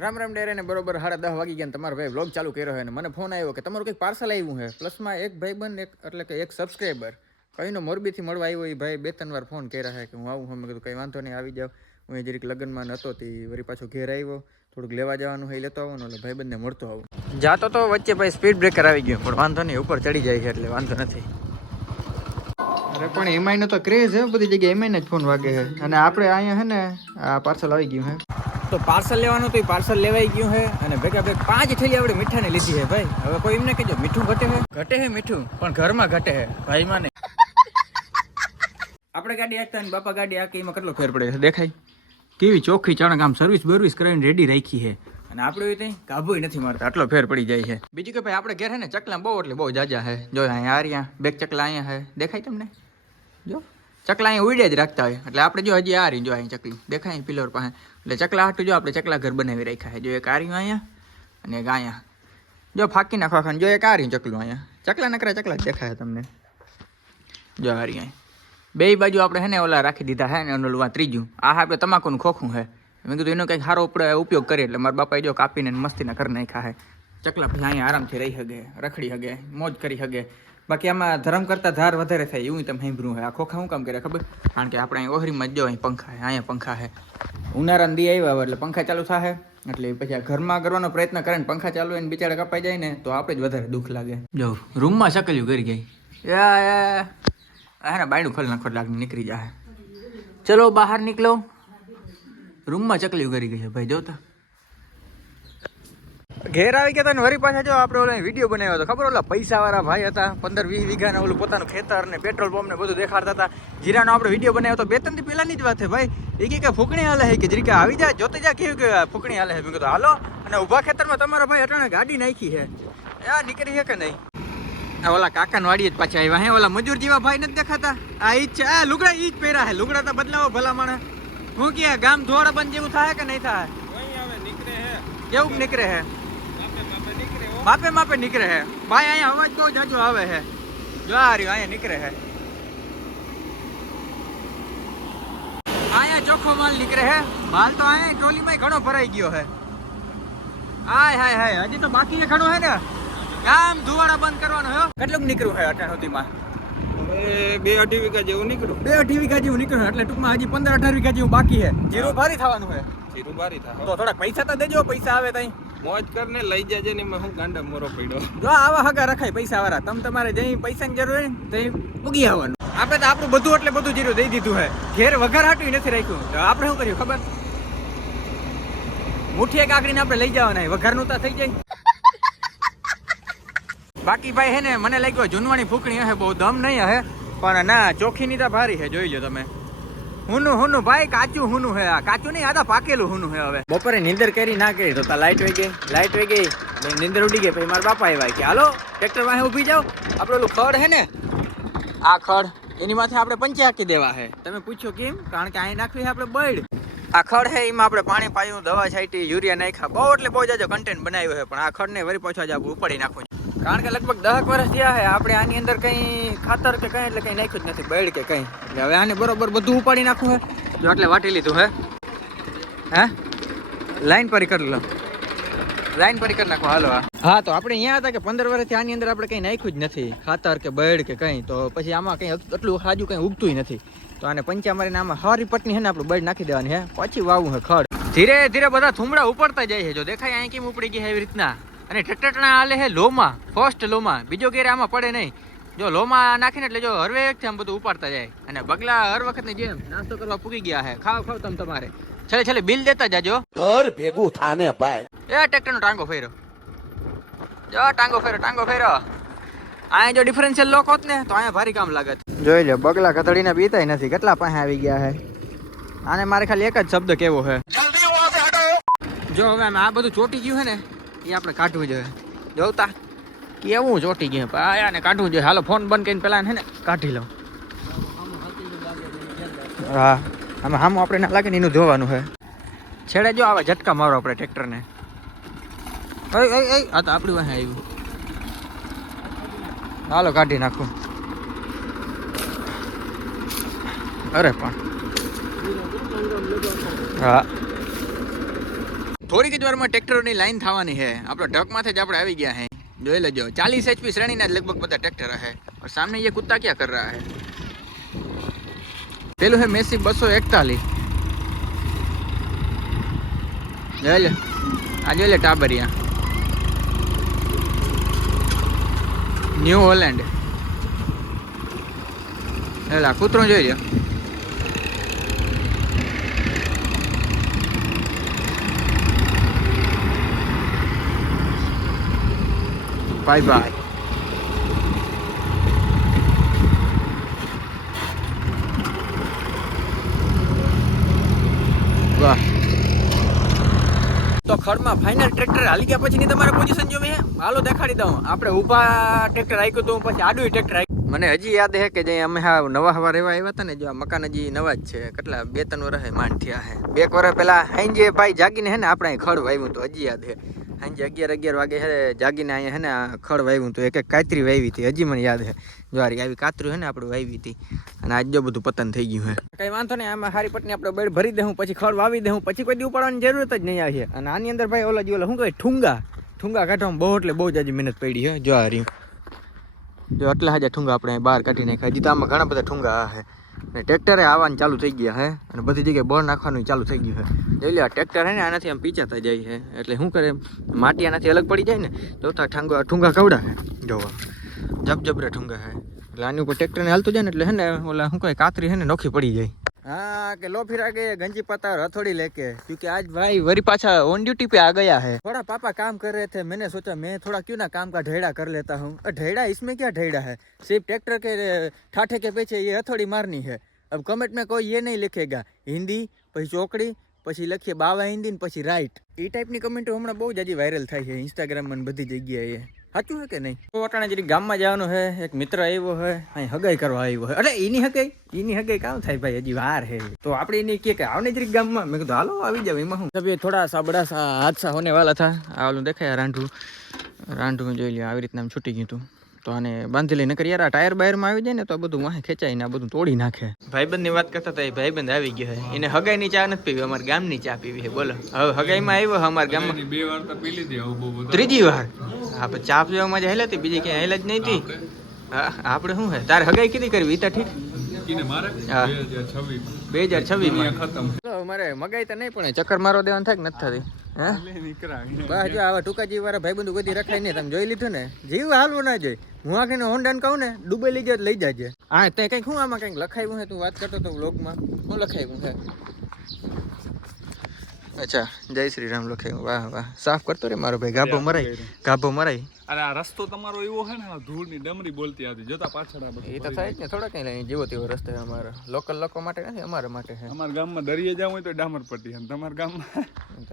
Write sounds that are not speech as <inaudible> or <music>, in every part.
રામ રામ ડેરે ને બરોબર સાડા દસ વાગી ગયા તમારો ભાઈ વ્લોગ ચાલુ કર્યો હોય ને મને ફોન આવ્યો કે તમારું કંઈક પાર્સલ આવ્યું છે. પ્લસમાં એક ભાઈબંધ, એક એટલે કે એક સબસ્ક્રાઈબર કઈનો મોરબીથી મળવા આવ્યો એ ભાઈ બે ત્રણ વાર ફોન કર્યા છે કે હું આવું મેં કીધું, કંઈ વાંધો નહીં, આવી જાવ હું એ જરીક લગ્નમાં નહોતો તે વળી પાછો ઘેર આવ્યો. થોડુંક લેવા જવાનું હોય લેતો આવો એટલે ભાઈબંધને મળતો આવું. જાતો તો વચ્ચે ભાઈ સ્પીડ બ્રેકર આવી ગયો, પણ વાંધો નહીં, ઉપર ચડી જાય છે એટલે વાંધો નથી. અરે, પણ એમાંયનો તો ક્રેઝ હે બધી જગ્યાએ એમાંય જ ફોન વાગે છે. અને આપણે અહીંયા છે ને, આ પાર્સલ આવી ગયું છે. તો પાર્સલ લેવાનું તો એ પાર્સલ લેવાઈ ગયું છે અને ભેગા ભેગ પાંચ થેલી આપણે મીઠાની લીધી છે ભાઈ. હવે કોઈ એમને કહેજો, મીઠું ઘટે છે? ઘટે છે મીઠું, પણ ઘરમાં ઘટે છે. ભાઈ માને આપણે ગાડી હાંકતા ને બાપા ગાડી આખી એમાં કેટલો ફેર પડે છે? દેખાય? કેવી ચોખ્ખી ચણક આમ સર્વિસ બર્વિસ કરીને રેડી રાખી છે. અને આપણે એ કંઈ કાબુય નથી મારતા. આટલો ફેર પડી જાય છે. બીજું કે ભાઈ, આપણે ઘેર છે ને, ચકલા બહુ એટલે બહુ જાજા છે. જો અહીંયા રહ્યા બે ચકલા અહીંયા છે. દેખાય તમને? જો. ચકલા અહીંયા ઉડે જ રાખતા હોય. એટલે આપણે જો હજી આ રહી જો અહીં ચકલી દેખાય અહીં પિલર પાસે. એટલે ચકલા હાટું જો આપણે ચકલા ઘર બનાવી રાખ્યા જો એક આ રહ્યું અહીંયા અને એક અહીંયા. જો ફાંકી નાખવા ખાન જો એક આ રહ્યું ચકલું અહીંયા. ચકલા નકરા ચકલા જ દેખાય તમને. જો આ અહીં બે બાજુ આપણે હે ને ઓલા રાખી દીધા હે ને ઓલું ત્રીજું. આ આપણે તમાકુનું ખોખું હે. મેં કીધું એનો કંઈક સારો આપણે ઉપયોગ કરીએ. એટલે મારા બાપાએ જો કાપીને મસ્તીના ઘર નાખ્યા હે. ચકલા પછી અહીંયા આરામથી રહી શકે રખડી શકે મોજ કરી શકે બાકી આમાં ધરમ કરતા ધાર વધારે થાય એવું તમે સાંભળ્યું હોય. આ ખોખા શું કામ કરે ખબર? કારણ કે આપણે અહીં ઓહરીમાં જ જો અહીં પંખા હે અહીંયા પંખા હે ઉનાળાને દી આવ્યા હોય એટલે પંખા ચાલુ થાય એટલે પછી આ ઘરમાં કરવાનો પ્રયત્ન કરે ને પંખા ચાલુ હોય ને બિચારા કપાઈ જાય ને તો આપણે જ વધારે દુઃખ લાગે. જો રૂમમાં શકલ્યું કરી ગઈ. હે ને બાયણું ખોલ નાખો લાગી નીકળી જાય ચલો બહાર નીકળો. રૂમમાં ચકલી કરી ગઈ છે ભાઈ જોતા ઘેર આવી ગયા હતા વરી પાછા જો આપણે ઓલા વીડિયો બનાવ્યો હતો. ખબર ઓલા પૈસા વાળા ભાઈ હતા પંદર વીસ વીઘાના ઓલું પોતાનું ખેતર ને પેટ્રોલ પંપ ને બધું દેખાડતા હતા. જીરાનો આપણે વીડિયો બનાવ્યો હતો. બે ત્રણ પહેલાની જ વાત છે ભાઈ. એ કે ફૂકણી હાલે છે કે? જરીકા આવી જાય જોતે જા કેવું કે ફૂકણી હાલે છે મેં કીધું હાલો. અને ઊભા ખેતરમાં તમારા ભાઈ અટાણે ગાડી નાખી છે આ નીકળી છે કે નહીં? ઓલા કાકાન વાડી જ પાછા આવ્યા હે. ઓલા મજૂર જેવા ભાઈ નથી દેખાતા. આ ઈ જ છે. આ લુગડા ઈ જ પહેર્યા હે. લુગડા તો બદલાવો ભલા માણે હું કે ગામ ધોળા બંધ જેવું થાય કે નહીં થાય? કેવું નીકળે હે. માપે માપે નીકળે હે. ભાઈ અહીંયા અવાજ બહુ જાજો આવે હે. જો આ રહ્યો અહીંયા નીકળે હે. અહીંયા ચોખ્ખો માલ નીકળે હે. માલ તો અહીંયા ટ્રોલીમાં ઘણો ભરાઈ ગયો હે. હાય હાય હાય હજી તો બાકી છે ઘણો હે ને. આમ ધુવાડા બંધ કરવાનો હે કેટલું નીકળ્યું હે અટાણ સુધીમાં? બે અઢી વીઘા જેવું નીકળ્યું. બે અઢી વીઘા જેવું નીકળ્યું એટલે ટૂંકમાં હજી પંદર અઢાર વીઘા જેવું બાકી છે જીરું ભારી થવાનું છે જીરું ભારી થાય તો થોડાક પૈસા તો દેજો પૈસા આવે તઈ. મોજ કરને લઈ જાજે ને હું ગાંડા મોરો પડ્યો. જો આવા હગા રખાય પૈસા વાળા તમે તમારે જઈ પૈસાની જરૂર હોય ને તઈ પૂગી આવવાનું. આપણે તો આપણું બધું એટલે બધું જીરું દઈ દીધું છે ઘેર વઘાર હાટવી નથી રાખ્યું. આપણે શું કર્યું ખબર? મુઠીએ કાકડીને આપણે લઈ જવાના વઘારનું તો થઈ જાય. બાકી ભાઈ હે ને, મને લાગ્યો જૂનવાણી ફૂકણી હે, બહુ દમ નહીં હે. પણ ના ચોખ્ખીની તો ભારી હે, જોઈ લો તમે. હુનું હુનું, ભાઈ, કાચું હુનું હે કાચું નહીં આદા પાકેલું હુનું હે હવે. બપોરે નીંદર કરી ના કરી, તો લાઈટ વહી ગઈ. લાઈટ વહી ગઈ નીંદર ઉડી ગઈ, પછી મારા બાપા આવ્યા કે, હાલો, ટ્રેક્ટર વાહે ઊભી જાઓ. આપણે ઓલું ખડ હે ને? આ ખડ, એની માથે આપણે પંચે હાકી દેવા હે. તમે પૂછ્યો કેમ? કારણ કે અહીં નાખવી આપણે બળ. આ ખડ હે, એમાં આપણે પાણી પાયું, દવા છાંટી, યુરિયા નાખ્યા, બહુ એટલે બહુ જાજો કન્ટેન્ટ બનાવ્યો છે પણ આ ખડને વરી પાછો જ આપણે ઉપાડી નાખવું. કારણ કે લગભગ દહક વર્ષ થયા છે. આપણે આની અંદર કંઈ ખાતર કે કંઈ એટલે કંઈ નાખ્યું જ નથી, બળ કે કંઈ. એટલે હવે આને બરોબર બધું ઉપાડી નાખવું હે જો એટલે વાટી લીધું હે હે? લાઈન પરી કરી લો. લાઈન પરી કરી નાખો. હાલો, હા. તો આપણે અહીંયા હતા કે પંદર વર્ષથી આની અંદર આપણે કંઈ નાખ્યું જ નથી. ખાતર કે બળ કે કંઈ. તો પછી આમાં કંઈ એટલું હાજુ કંઈ ઉગતું નથી. તો આને પંચા મારીને આમાં હારી પટની હે ને આપણે બળ નાખી દેવાની હે પછી વાવું હે ખડ. ધીરે ધીરે બધા થુમડા ઉપડતા જાય છે. જો દેખાય અહીં કેમ ઉપડી ગયા એવી રીતના? અને ટ્રેક્ટરના હાલે હે લોમાં ફર્સ્ટ લોમાં બીજો ગેર આમાં પડે નહીં. જો લોમાં નાખીને એટલે જો હરવે એકથી આમ બધું ઉપાડતા જાય. અને બગલા હર વખતની જેમ નાસ્તો કરવા પૂગી ગયા હે. ખાવ ખાવ તમ તમારે. છેલ્લે છેલ્લે બિલ દેતા જાજો. ઘર ભેગું થાને ભાઈ. એ ટ્રેક્ટરનો ટાંગો ફેરો જો ટાંગો ફેરો ટાંગો ફેરો અહીંયા જો ડિફરન્શિયલ લોક હોત ને તો અહીંયા ભારી કામ લાગત જોઈ લે બગલા કતડીને બીતાય નથી. કેટલા પાસે આવી ગયા હે? આને મારે ખાલી એક જ શબ્દ કેવો હે. જો હવે આ બધું ચોટી ગયું હે ને એ આપણે કાઢવું જોઈએ. જોતા કેવું ચોટી ગયું? પાયા ને કાઢવું જોઈએ. હાલો, ફોન બંધ કરીને પેલા હે ને કાઢી લઉં. હા, આમાં હામું આપણે ના લાગે ને એનું જોવાનું છે છેડે જો આવે ઝટકા મારો આપણે ટ્રેક્ટરને. આ તો આપણી પાસે આવ્યું. હાલો, કાઢી નાખું. અરે પણ. હા. થોડીક જ વારમાં ટ્રેક્ટરોની લાઈન થવાની છે આપણો ઢકમાંથી જ આપણે આવી ગયા હે જોઈ લેજો ચાલીસ એચપી શ્રેણીના જ લગભગ બધા ટ્રેક્ટર હે और सामने ये कुत्ता क्या कर रहा है પેલું હે મેસી બસો એકતાલીસ જોઈ લે આ જોઈ લે ટાબરિયા ન્યૂ હોલેન્ડ એલા કૂતરો જોઈ લો બાય bye. વાહ. તો ખડમાં ફાઇનલ ટ્રેક્ટર હાલી ગયા પછી તમારે પોઝિશન જો મેં હાલો દેખાડી દઉં. આપણે ઊભા ટ્રેક્ટર રાખ્યું હતું પછી આડું ટ્રેક્ટર રાખ્યું મને હજી યાદ છે કે જે અમે હા નવા હવા રહેવા આવ્યા હતા ને જો આ મકાન હજી નવા જ છે. કેટલા બે ત્રણ વર્ષ માંડ થયા છે બે વર્ષ પહેલા હાંજે ભાઈ જાગીને હે ને આપણે ખડ વાવ્યું તો હજી યાદ છે સાંજે અગિયાર અગિયાર વાગે હે જાગીને અહીંયા હે ને ખડ વાવ્યું હતું એક એક કાતરી વાવી હતી. હજી મને યાદ છે જ્વારી આવી કાતરી હે ને આપણે વાવી હતી. અને આજ બધું પતન થઈ ગયું હે. કઈ વાંધો નહીં, આમાં હારી પટની આપણે બેડ ભરી દઉં પછી ખડ વાવી દઉં પછી કોઈ દી ઉપાડવાની જરૂરત જ નહીં આવી અને આની અંદર ભાઈ ઓલા જે ઓલા શું કહે ઠુંગા. ઠુંગા કાઢવામાં બહુ એટલે બહુ જ હજી મહેનત પડી છે જો આ રહ્યું. જો આટલા હજાર ઠુંગા આપણે બહાર કાઢી નાખ્યા. હજી તો આમાં ઘણા બધા ઠુંગા છે ને ટ્રેક્ટરે આવવાનું ચાલુ થઈ ગયા છે અને બધી જગ્યાએ બળ નાખવાનું ચાલુ થઈ ગયું છે જોઈ લે આ ટ્રેક્ટર છે ને આનાથી આમ પીચાતા જાય છે એટલે શું કરે માટી આનાથી અલગ પડી જાય ને, તો તા ઠાંગા ઠુંગા કવડા છે જોવા જબ જબરે ઠુંગા છે એટલે આની ઉપર ટ્રેક્ટરને હાલતું જાય ને એટલે હે ને ઓલા શું કહે કાતરી છે ને નોખી પડી જાય. हाँ કે लो फिर आ गए गंजी पत्ता और हथौड़ी लेके क्योंकि आज भाई वरी पाछा ऑन ड्यूटी पे आ गया है थोड़ा पापा काम कर रहे थे मैंने सोचा मैं थोड़ा क्यों ना काम का ढेड़ा कर लेता हूँ अ, ढेड़ा इसमें क्या ढेड़ा है सिर्फ ट्रैक्टर के ठाठे के पीछे ये हथौड़ी मारनी है अब कमेंट में कोई ये नहीं लिखेगा हिंदी પછી ચોકડી પછી લખીએ બાવા હિન્દી ને પછી રાઈટ એ ટાઈપની કમેન્ટો હમણાં બહુ જ હજી વાયરલ થાય છે ઇન્સ્ટાગ્રામ અને બધી જગ્યાએ સાચું છે કે નહીં? વટાણા જરી ગામમાં જવાનું છે એક મિત્ર આવ્યો છે અહીં હગાઈ કરવા આવ્યો છે અરે એની હગાઈ? એની હગાઈ કામ થાય ભાઈ, હજી વાર છે તો આપણે એની કે કે આવને જરી ગામમાં? મેં કીધું, હાલો, આવી જાવ એમાં હું. તબે થોડા સા બડા સા હાદસા હોને વાલા થા. આ ઓલું દેખાય રાંઢું. રાંઢું જોઈ લ્યો, આવી રીતના છૂટી ગયું હતું તો આને બાંધી લઈને કરી યાર આ ટાયર બાયરમાં આવી જાય ને તો આ બધું વાહે ખેંચાય ને આ બધું તોડી નાખે. ભાઈબંધની વાત કરતા હતા એ ભાઈબંધ આવી ગયો છે. એને હગાઈની ચા નથી પીવી અમારા ગામની ચા પીવી છે. બોલો. હવે હગાઈમાં આવ્યો અમારા ગામમાં. બે વાર તો પી લીધી ત્રીજી વાર? હા ચા પીવામાં જ હેલા હતી બીજી ક્યાંય હેલા જ નહીં હતી. હા આપણે શું હે તારે હગાઈ કીધી કરવી? ઈ તો ઠીક. બે હજાર છવ્વીસ. બે હજાર છવ્વીસમાં. ખતમ. મારે મગાઈ તો નહીં પણ ચક્કર મારો દેવાનું થાય કે નથી થતી? હે? બસ જો આવા ટૂંકાજી વાળા ભાઈબંધુ કોઈ દી રખાય નહીં તમે જોઈ લીધું ને? જીવ હાલવું ના જોઈ હું આખીને હોન્ડા કહું ને ડુબઈ લઈ જાય લઈ જાજે. હા તે કંઈક શું આમાં કંઈક લખાયું છે તું વાત કરતો તો વ્લોગમાં હું લખાયું છે અચ્છા જય શ્રી રામ લખાયું વાહ વાહ. સાફ કરતો રે મારો ભાઈ. ગાભો મરાય. ગાભો મરાય. અરે આ રસ્તો તમારો એવો છે ને આ ધૂળની ડમરી બોલતી આવતી જોતા પાછળ આ બધું એ તો થાય જ ને થોડા કઈ લઈને જેવો તેવો રસ્તો અમારો. લોકલ લોકો માટે નથી અમારા માટે છે. અમારા ગામમાં દરિયે જાવ હોય તો ડામર પટ્ટી અને તમારા ગામમાં?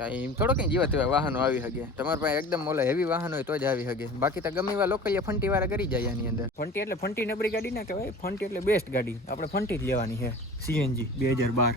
<laughs> એમ થોડો કઈ જેવા તેવા વાહનો આવી શકે તમારા પાસે એકદમ ઓલા હેવી વાહન હોય તો જ આવી શકે બાકી તો ગમે એવા લોકલ ફંટી વાળા કરી જાય આની અંદર. ફંટી એટલે ફંટી નબળી ગાડી ના કહેવાય ફંટી એટલે બેસ્ટ ગાડી. આપણે ફંટી જ લેવાની છે. સીએનજી બે હજાર બાર.